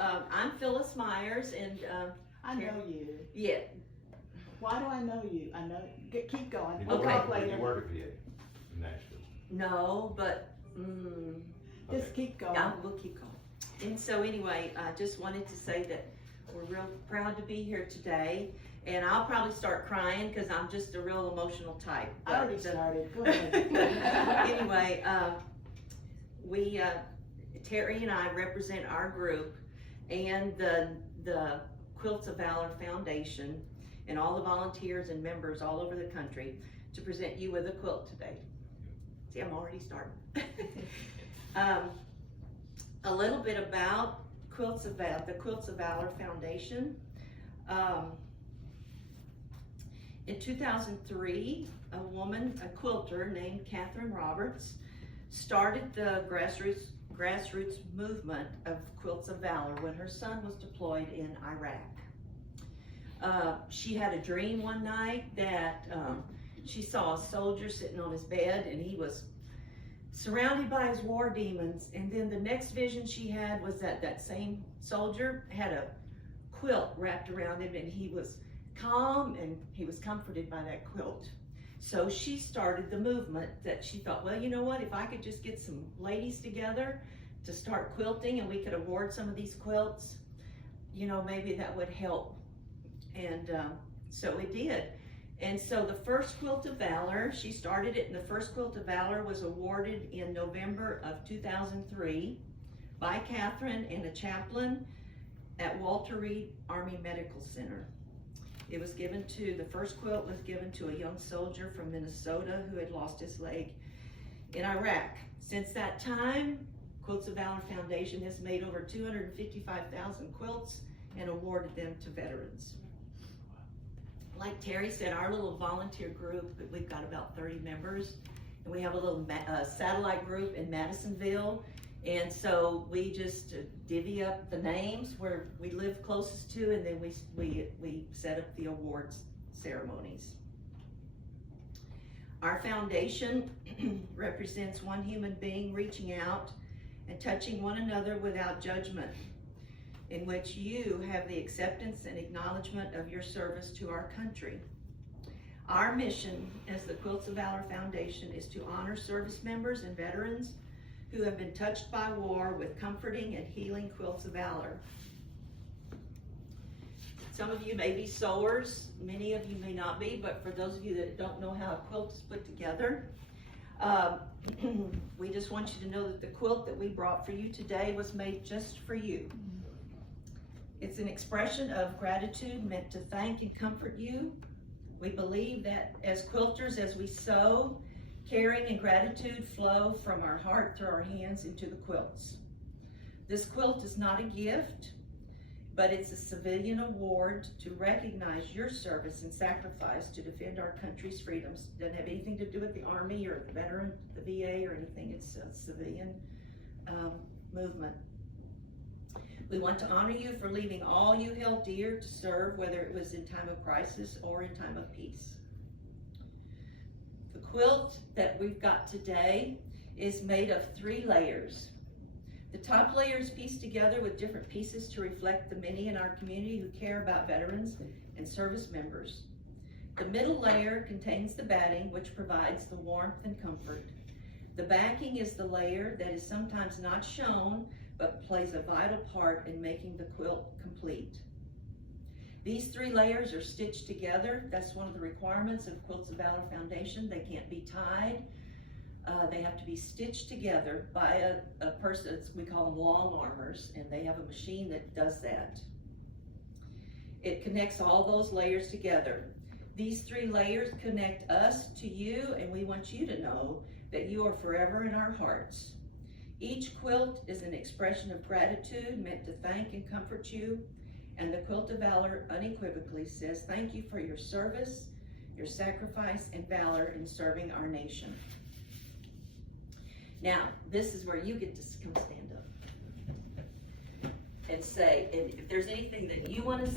I'm Phyllis Myers, and I know you. yeah. Why do I know you? I know. Keep going. Did We'll you talk work, later. did you work at VA in Nashville? No, but Just keep going. we'll keep going. And so anyway, I just wanted to say that we're real proud to be here today. And I'll probably start crying because I'm just a real emotional type. I already started. Go ahead. Anyway, Terry and I represent our group and the Quilts of Valor Foundation and all the volunteers and members all over the country to present you with a quilt today. See, I'm already starting. A little bit about the Quilts of Valor Foundation. In 2003, a quilter named Catherine Roberts started the grassroots movement of Quilts of Valor when her son was deployed in Iraq. She had a dream one night that she saw a soldier sitting on his bed and he was surrounded by his war demons. And then the next vision she had was that that same soldier had a quilt wrapped around him and he was calm and he was comforted by that quilt. So she started the movement that she thought, well, you know what, if I could just get some ladies together to start quilting and we could award some of these quilts, you know, maybe that would help. And so it did. And so the first Quilt of Valor, she started it, and the first Quilt of Valor was awarded in November of 2003 by Catherine and a chaplain at Walter Reed Army Medical Center. It was given to, the first quilt was given to a young soldier from Minnesota who had lost his leg in Iraq. Since that time, Quilts of Valor Foundation has made over 255,000 quilts and awarded them to veterans. Like Terry said, our little volunteer group, we've got about 30 members, and we have a little satellite group in Madisonville. And so we just divvy up the names where we live closest to, and then we set up the awards ceremonies. Our foundation represents one human being reaching out and touching one another without judgment, in which you have the acceptance and acknowledgement of your service to our country. Our mission as the Quilts of Valor Foundation is to honor service members and veterans who have been touched by war with comforting and healing quilts of valor. Some of you may be sewers, many of you may not be, but for those of you that don't know how a quilt is put together, we just want you to know that the quilt that we brought for you today was made just for you. It's an expression of gratitude meant to thank and comfort you. We believe that as quilters, as we sew, caring and gratitude flow from our heart through our hands into the quilts. This quilt is not a gift, but it's a civilian award to recognize your service and sacrifice to defend our country's freedoms. It doesn't have anything to do with the Army or the veteran, the VA or anything. It's a civilian movement. We want to honor you for leaving all you held dear to serve, whether it was in time of crisis or in time of peace. The quilt that we've got today is made of 3 layers. The top layer is pieced together with different pieces to reflect the many in our community who care about veterans and service members. The middle layer contains the batting, which provides the warmth and comfort. The backing is the layer that is sometimes not shown, but plays a vital part in making the quilt complete. These 3 layers are stitched together. That's one of the requirements of Quilts of Valor Foundation. They can't be tied. They have to be stitched together by a person, we call them long armors, and they have a machine that does that. It connects all those layers together. These 3 layers connect us to you, and we want you to know that you are forever in our hearts. Each quilt is an expression of gratitude meant to thank and comfort you. And the Quilt of Valor unequivocally says, thank you for your service, your sacrifice, and valor in serving our nation. Now, this is where you get to come stand up and say, and if there's anything that you want to say,